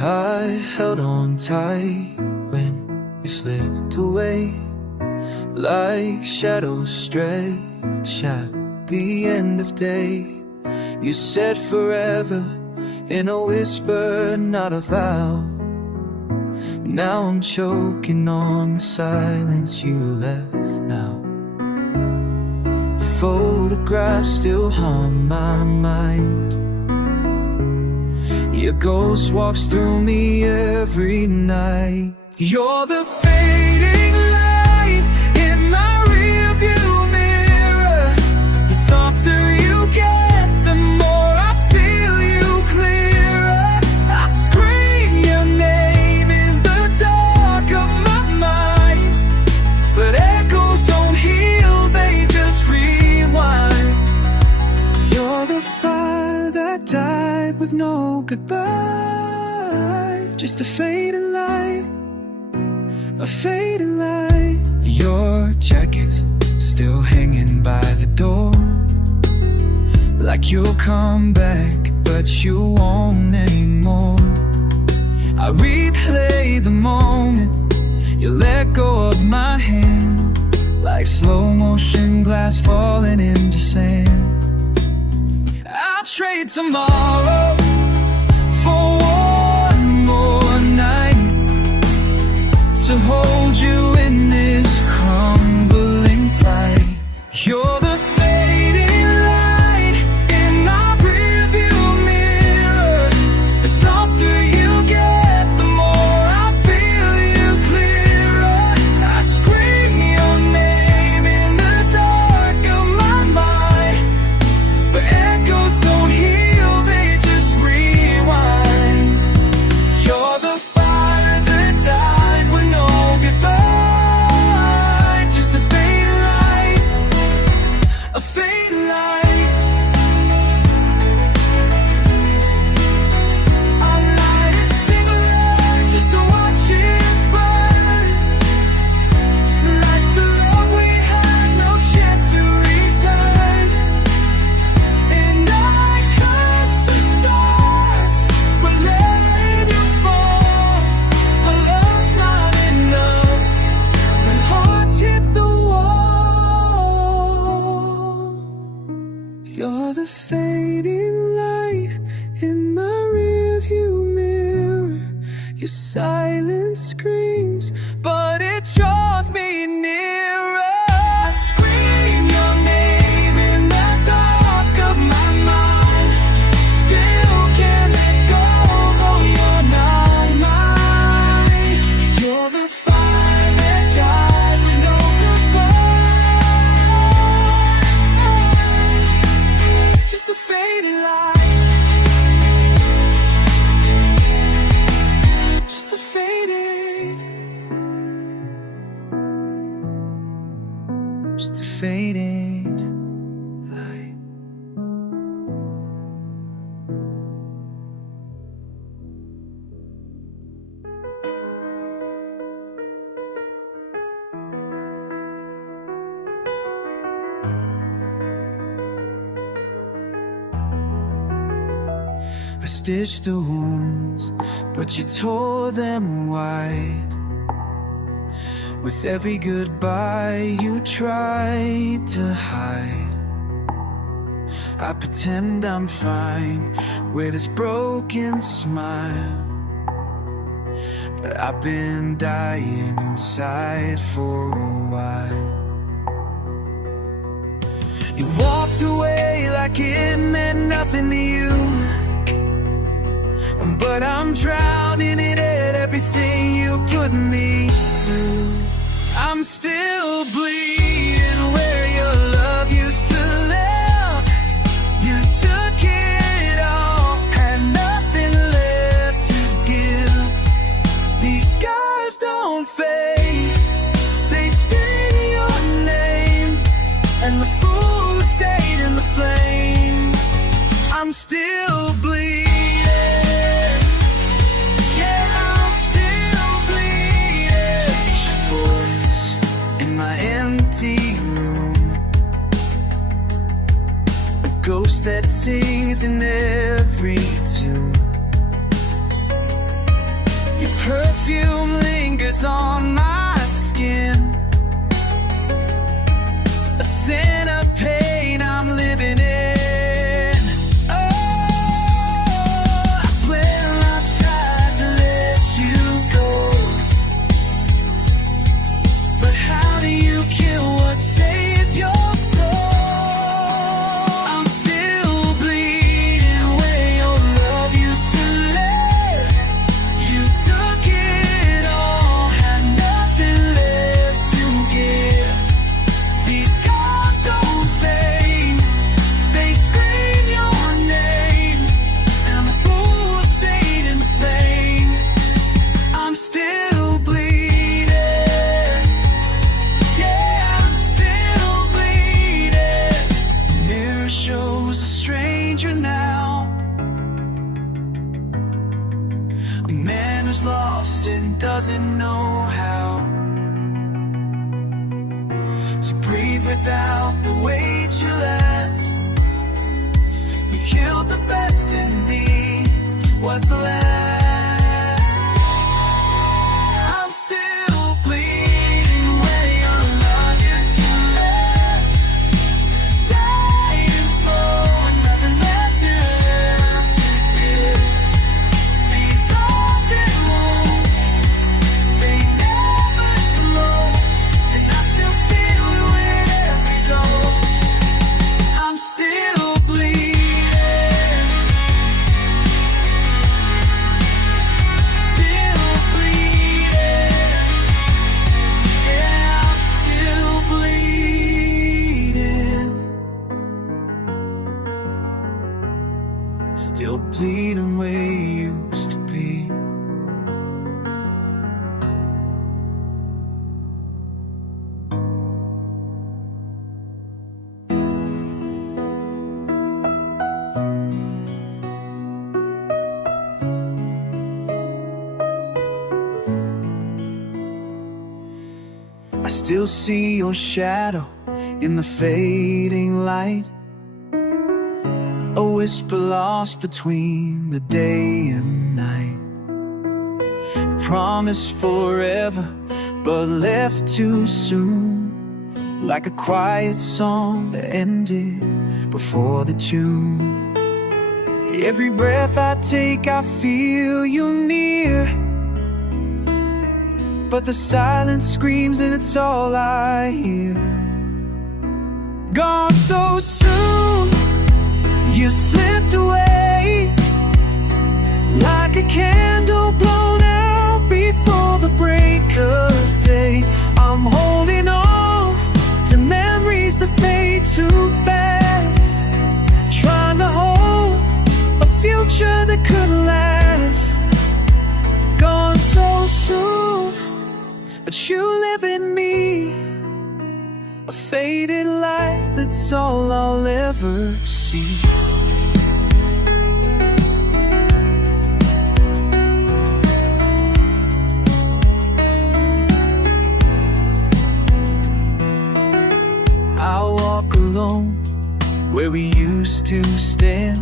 I held on tight when you slipped away, like shadows stretch at the end of day. You said forever in a whisper, not a vow. Now I'm choking on the silence you left now. The photographs still haunt my mind. Your ghost walks through me every night. You're the fading light in my rearview mirror. The softer you get, the more I feel you clearer. I scream your name in the dark of my mind, but echoes don't heal, they just rewind. You're the fire that died with no goodbye, just a fading light, a fading light. Your jacket's still hanging by the door, like you'll come back, but you won't anymore. I replay the moment you let go of my hand, like slow motion glass falling into sand. I'll trade tomorrow for one more night to hold you in this crumbling fight. You're the fading light in my rearview mirror. The softer you get, the more I feel you clearer. I scream your name in the dark of my mind, but echoes don't heal, they just rewind. You're the fire that died with no goodbye, just a fading light, a fading light. I light a cigarette just to watch it burn, like the love we had no chance to return. And I curse the stars for letting you fall, but love's not enough when hearts hit the wall. You're the fading light in my rearview mirror. Your silence screams, but it draws me nearer. I scream your name in the dark of my mind, still can't let go, though you're not mine. You're the fire that died with no goodbye, just a fading light, just a fading, just a fading light. I stitched the wounds, but you tore them wide. With every goodbye you tried to hide. I pretend I'm fine with this broken smile, but I've been dying inside for a while. You walked away like it meant nothing to you, but I'm drowning in it, everything you put me through. I'm still bleeding where your love used to live. You took it all, had nothing left to give. These scars don't fade, they scream your name, and the fool who stayed in the flame. I'm still bleeding. Ghost that sings in every tune. perfume lingers on my skin, a scent of pain I'm living in. Oh, I swear I tried to let you go, but how do you kill what saves your soul? I'm still bleeding where your love used to lay. You took it all, had nothing left to give. These scars don't fade, they scream your name, and the fool stayed in flame. I'm still bleeding, yeah, I'm still bleeding. The mirror shows a stranger now, a man who's lost and doesn't know how to breathe without the weight you left. You killed the best in me, what's left? I'm still bleeding where your love used to live, dying slow and nothing left to give. These open wounds, they never close, and I still feel it with every dose. I'm still bleeding, still bleeding, yeah, I'm still bleeding, still bleeding where you used to be. I still see your shadow in the fading light, a whisper lost between the day and night. Promised forever, but left too soon, like a quiet song that ended before the tune. Every breath I take, I feel you near, but the silence screams and it's all I hear. Gone so soon, you slipped away, like a candle blown out before the break of day. I'm holding on to memories that fade too fast, trying to hold a future that couldn't last. Gone so soon, but you live in me, a faded light that's all I'll ever see. I walk alone where we used to stand,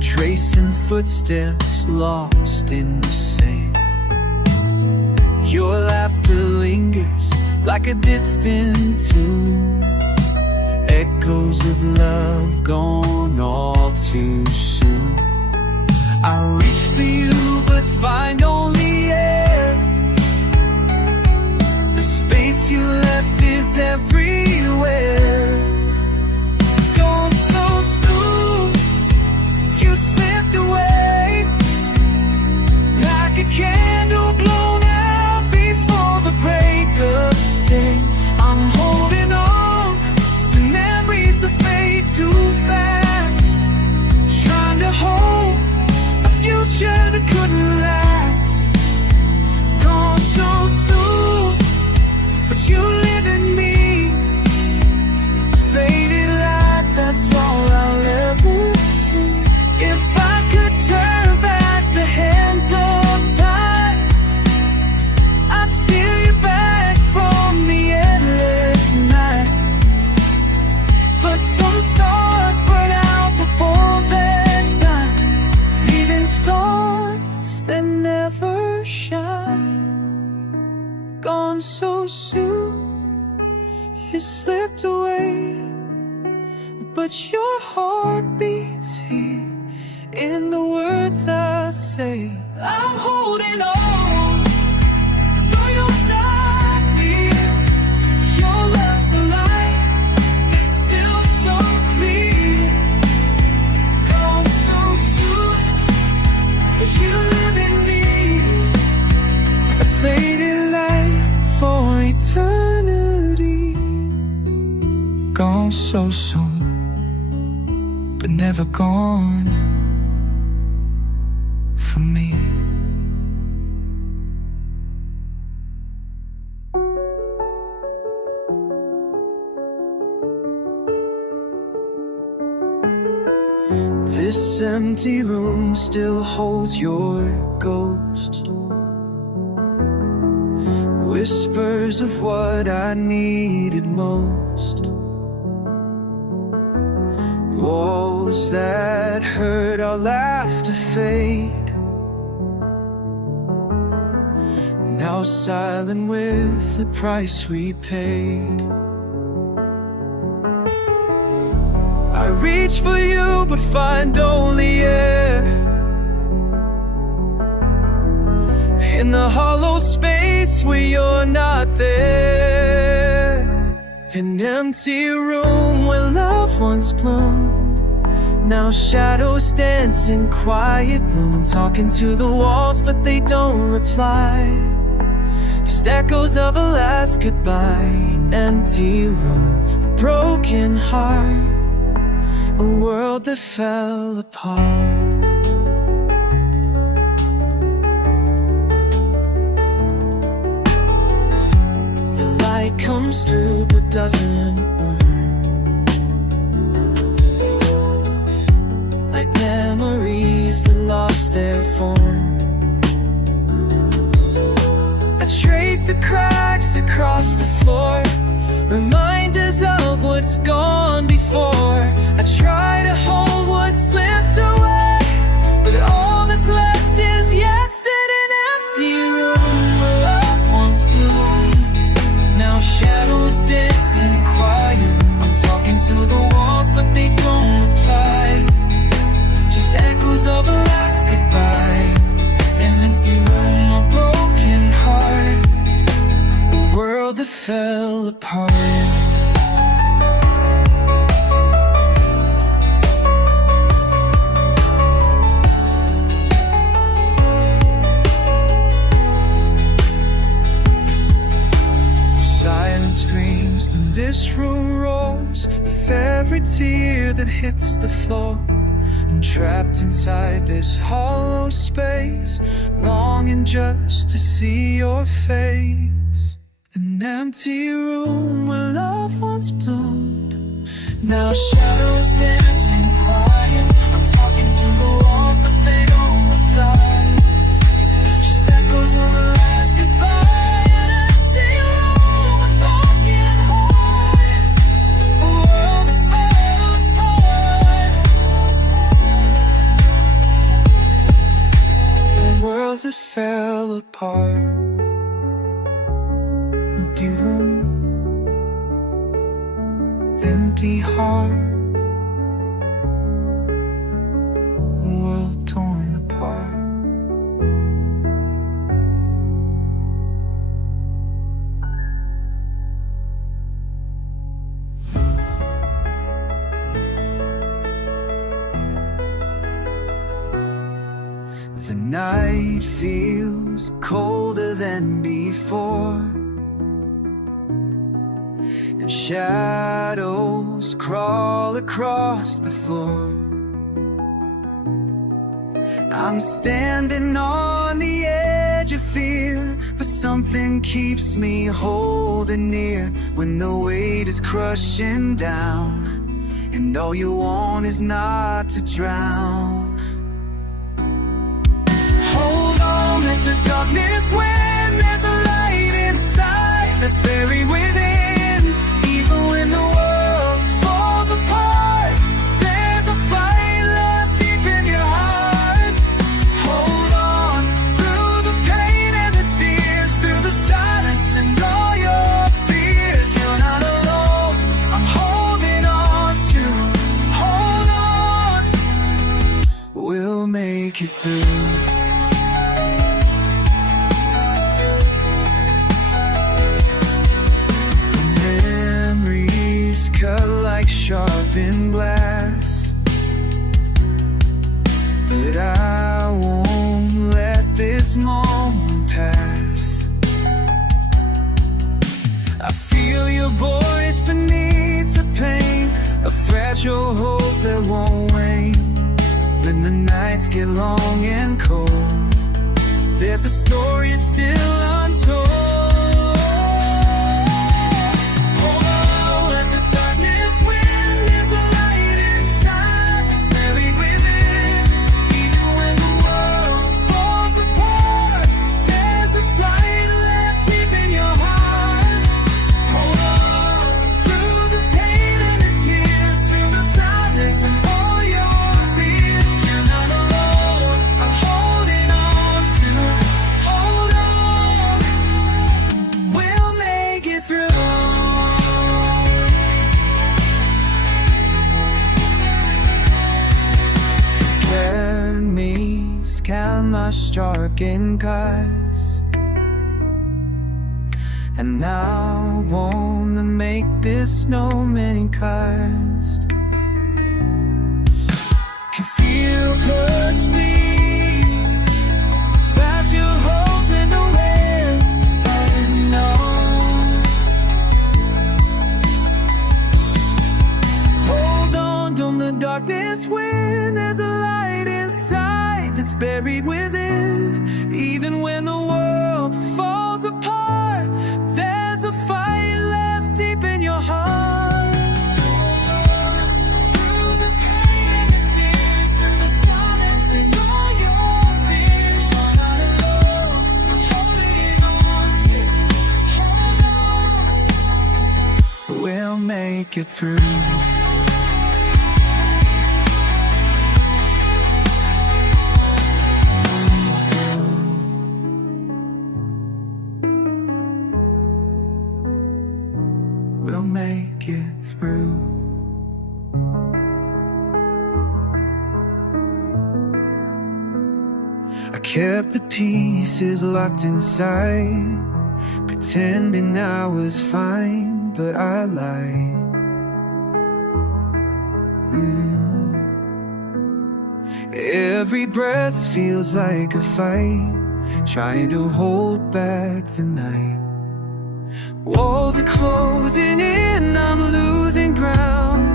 tracing footsteps lost in the sand. Your laughter lingers like a distant tune, echoes of love gone all too soon. I reach for you but find only air, the space you left is everywhere. Gone so soon, you slipped away, like a candle blown out before the break of day. I'm holding on to memories that fade too fast, trying to hold a future that couldn't last. Gone so soon, but you live in me, gone so soon. You slipped away, but your heart beats here in the words I say. I'm holding on, though you're not near. Your love's the light that's still so clear. Gone so soon, but you live in me. A faded light for eternity. Gone so soon, but never gone from me. This empty room still holds your ghost, whispers of what I needed most. Walls that hurt our laughter fade, now silent with the price we paid. I reach for you but find only air in the hollow space where you're not there. An empty room where love once bloomed, now shadows dance in quiet gloom. I'm talking to the walls but they don't reply, just echoes of a last goodbye. An empty room, a broken heart, a world that fell apart. The light comes through but doesn't burn, like memories that lost their form. I trace the cracks across the floor, reminders of what's gone before. I try to hold what slipped away, but all that's left is yesterday. An empty room where love once bloomed, now shadows dance in quiet. I'm talking to the walls but they don't reply, just echoes of a last goodbye. An empty room, a broken heart, a world that fell apart. Screams, then this room roars with every tear that hits the floor. I'm trapped inside this hollow space, longing just to see your face. An empty room where love once bloomed, now shadows dancing quiet. I'm talking to the walls but they don't reply, just echoes of a last goodbye. World that fell apart. Empty room, empty heart, world torn apart. The night feels colder than before, and shadows crawl across the floor. I'm standing on the edge of fear, but something keeps me holding near. When the weight is crushing down, and all you want is not to drown. Let the darkness win. There's a light inside that's buried within. Even when the world falls apart, there's a fire left deep in your heart. Hold on through the pain and the tears, through the silence and it through. Memories cut like sharpened glass, but I won't let this moment pass. I feel your voice beneath the pain, a fragile hope that won't wane. When the nights get long and cold, there's a story still untold. Sharpened cuts, and I wanna make this no many cuts. Can feel hurts me, fragile holes in the wind, but no. Hold on, don't the darkness win. There's a light inside that's buried within. Even when the world falls apart, there's a fire left deep in your heart. Through the pain and the tears, through the silence and all your fears, you're not alone. I'm holding on to, hold on. We'll make it through. We'll make it through. I kept the pieces locked inside, pretending I was fine, but I lied. Every breath feels like a fight, trying to hold back the night. Walls are closing in, I'm losing ground.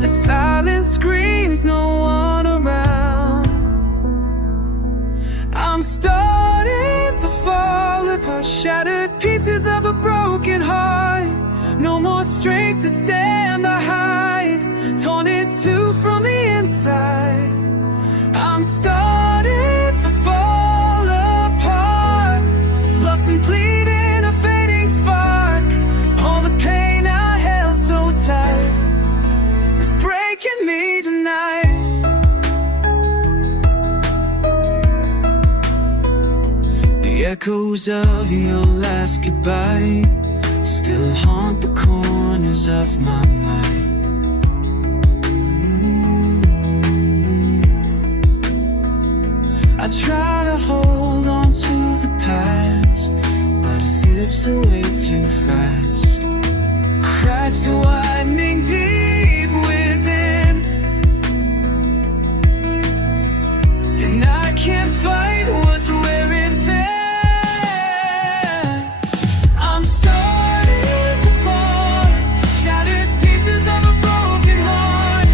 The silence screams, no one around. I'm starting to fall apart, shattered pieces of a broken heart. No more strength to stand or hide, torn in two from the inside. I'm starting to fall apart, lost and bleeding, a fading spark. All the pain I held so tight is breaking me tonight. The echoes of your last goodbye still haunt the corners of my mind. I try to hold on to the past, but it slips away too fast. Cracks widening deep within, and I can't fight what's wearing thin. I'm starting to fall, shattered pieces of a broken heart.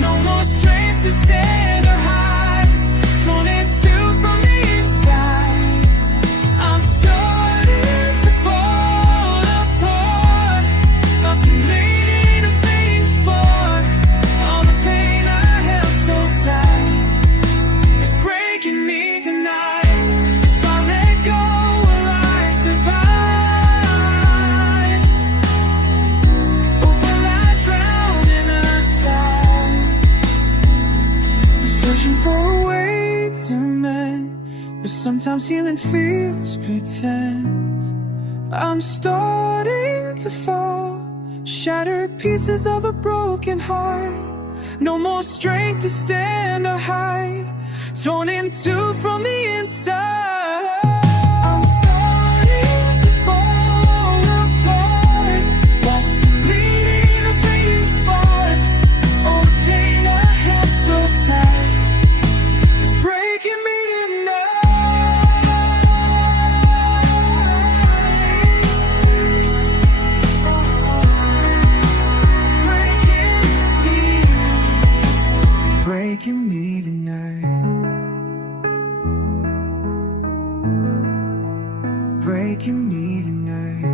No more strength to stand or hide, torn in two from the inside. I'm starting to fall apart, lost and bleeding, a fading spark. All the pain I held so tight is breaking me tonight. If I let go, will I survive? Or will I drown in a tide? Searching for a way to mend, but sometimes healing feels pretend. I'm starting to fall, shattered pieces of a broken heart. no more strength to stand or hide, torn in two from the inside. I'm starting to fall apart, lost in bleeding, a fading spark. All the pain I held so tight is breaking me tonight. Breaking me tonight. Breaking me tonight.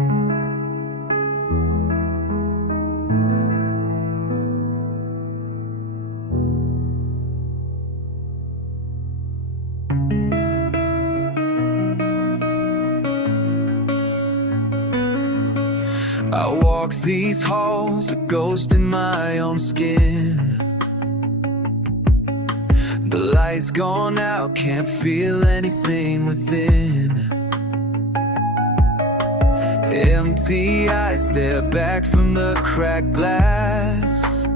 I walk these halls, a ghost in my own skin. The light's gone out, can't feel anything within. Empty eyes stare back from the cracked glass.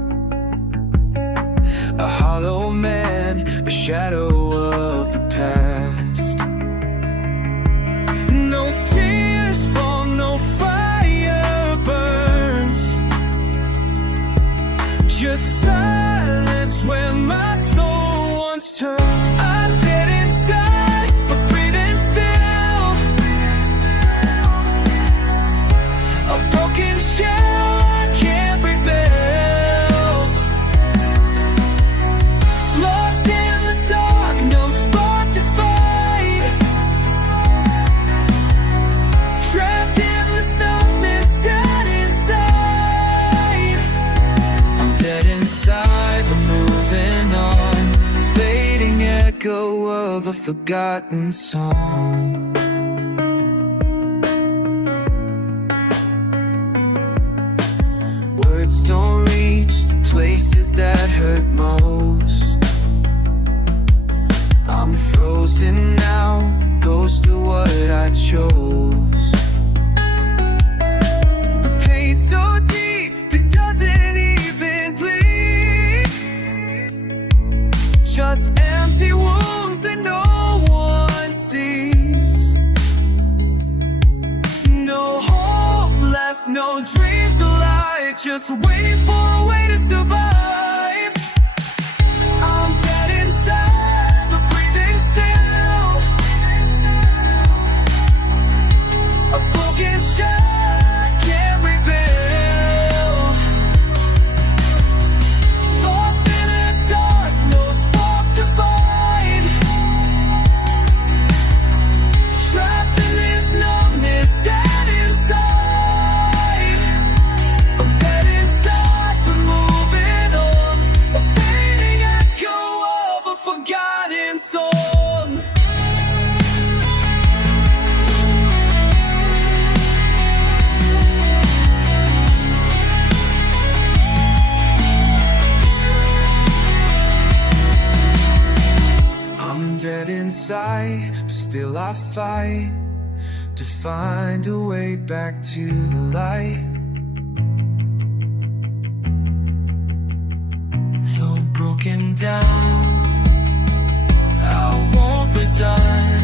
A hollow man, a shadow of the past. No tears fall, no fire burns, just silence where my soul once turned. I'm dead inside, but breathing still. A broken shell I can't rebuild. Lost in the dark, no spark to fight. Trapped in this numbness, dead inside. I'm dead inside, but moving on. Fading echo of a forgotten song. Words don't reach the places that hurt most. I'm frozen now, ghost of what I chose. The pain's so deep, it doesn't even bleed. Just empty wounds that no one sees. No hope left, no dreams alive, just waiting for a way to survive. I'm dead inside, but breathing still. A broken shell I can't rebuild. Lost in the dark, no spark to find. Trapped in this numbness, dead inside. I'm dead inside, but moving on. A fading echo of a forgotten song. I'm dead inside, but still I fight to find a way back to the light. Though broken down, I won't resign.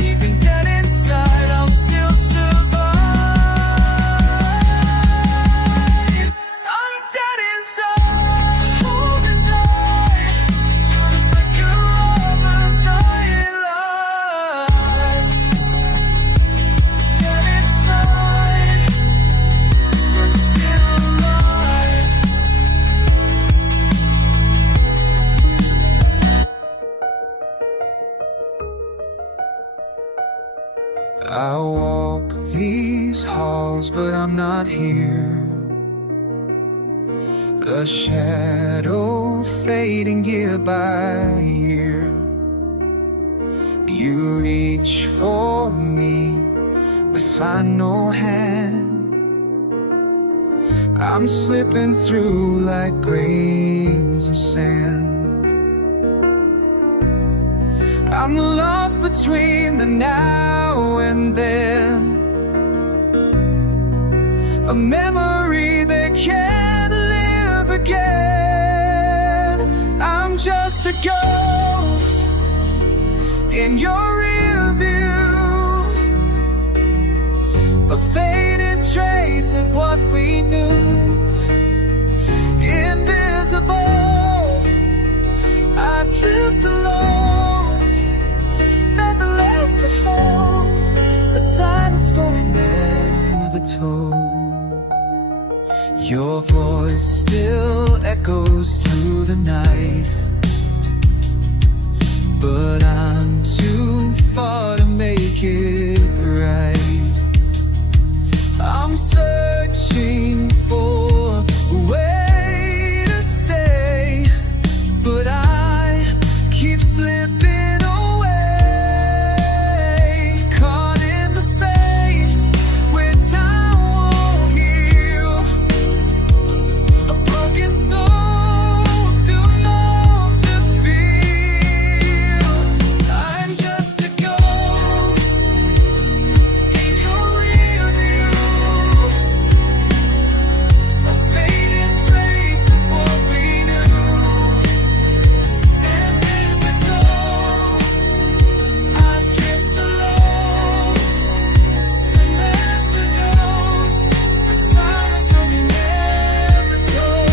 Even dead inside, I'll still survive. I'm dead inside, holding tight to the flicker of a dying light. Dead inside, but still alive. I walk these halls, but I'm not here. A shadow fading year by year. You reach for me, but find no hand. I'm slipping through like grains of sand. I'm lost between the now and then. A memory that can't live again. just a ghost in your rear view, a fading trace of what we knew. Invisible, I drift alone, nothing left to hold, a silent story never told. Your voice still echoes through the night, but I'm too far to make it right. I'm searching for a way to stay, but I keep slipping away, caught in the space where time won't heal, a broken soul too numb to feel. I'm just a ghost in your rear view, a fading trace of what we knew. Invisible, I drift alone, and left a note, a silence from you never told.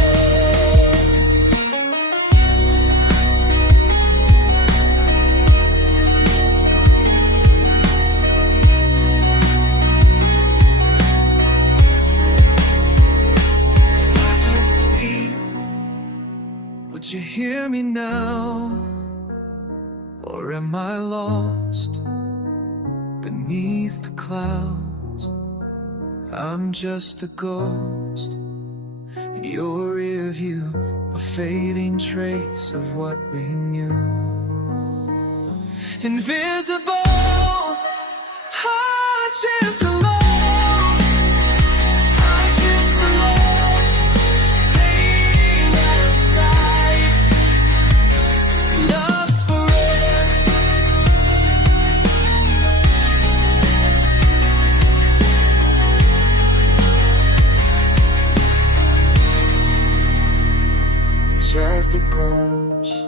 Would you hear me now, or am I lost beneath the clouds? I'm just a ghost in your rear view, a fading trace of what we knew. Invisible, I drift alone, I drift alone, fading out of sight. Love's forever, just a ghost